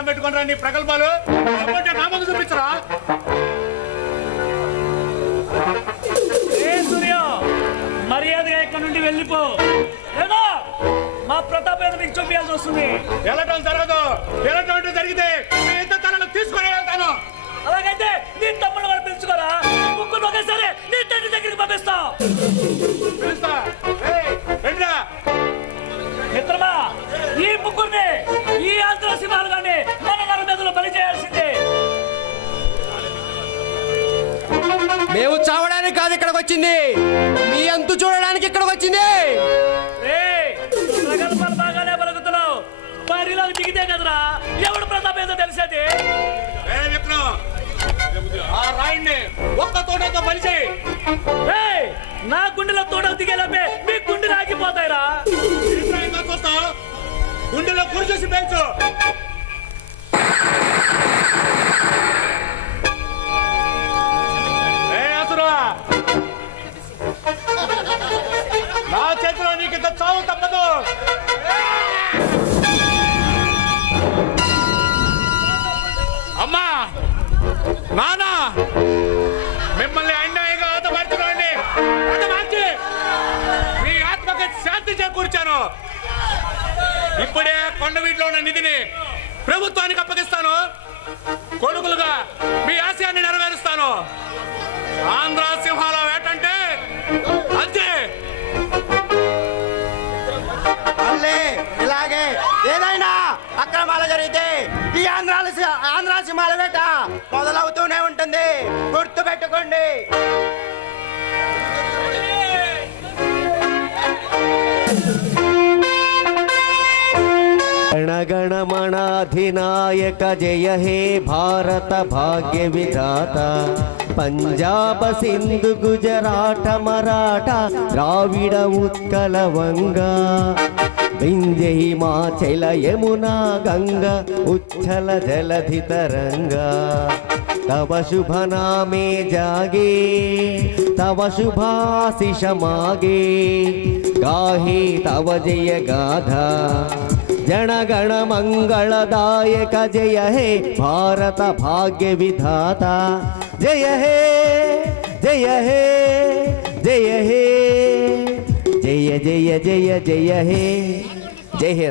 అడ్డం పెట్టుకుని రా నీ ప్రగల్భాలు నా ముందు చూపించరా సూర్య మర్యాదగా ఇక్కడ నుండి వెళ్ళిపో లేదా మా ప్రతాప్ ఏదో నీకు చూపించాల్సి వస్తుంది. వెళ్ళటం జరగదు. వెళ్ళటం జరిగితే ఎంత తనలు తీసుకుని వెళ్తాను. అలాగైతే నీ తమ్ముడు వాడు పిలుచుకోరా. ముగ్గురు ఒకేసారి నీ తండ్రి దగ్గరికి పంపిస్తా. మిత్రమా ఈ ముగ్గురిని ఈ ఆంధ్ర సింహాలు కానీ మన నర మెదలు బలి చేయాల్సిందే. మేము చావడానికి కాదు ఇక్కడికి వచ్చింది, మీ అంతు చూడడానికి ఇక్కడికి వచ్చింది. ప్రగల్భాలు బాగానే పలుకుతున్నావు. బరిలోకి దిగితే కదరా ఎవడు ప్రతాప్ ఏదో తెలిసేది. ఆ రాయిని ఒక్క తోటతో బలిచి నా గుండెలో తోట దిగేలాపే మీ గుండెలు ఆగిపోతాయిరా. చూస్తా గుండెలో కూర్చోసి పెంచు. నా చేతిలో నీకు ఇంత చావు తప్పదు. అమ్మా నానా మిమ్మల్ని అన్యాయంగా హతమార్చుకోండి. హతమార్చి మీ ఆత్మకి శాంతి చేకూర్చాను. ఇప్పుడే కొండవీటిలో ఉన్న నిధిని ప్రభుత్వానికి అప్పగిస్తాను. కొడుకులుగా మీ ఆశయాన్ని నెరవేరుస్తాను. ఆంధ్ర సింహాల వేటంటే అంతే. ఇలాగే ఏదైనా అక్రమాలు జరిగితే ఈ ఆంధ్ర సింహాల వేట మొదలవుతూనే ఉంటుంది. గుర్తు పెట్టుకోండి. गणगणमनाधिनायक जय हे भारत भाग्य विधाता पंजाब सिंधु गुजरात मराठा द्राविड उत्कल वंगा विंध्य हिमाचल यमुना गंगा उच्छल जलधि तरंगा तव शुभ नामे जागे तव शुभाशिष मागे गाहे तव जय गाथा जनगण मंगलदायक जय हे भारत भाग्य विधाता जय हे जय हे जय हे जय जय जय जय हे जय हे।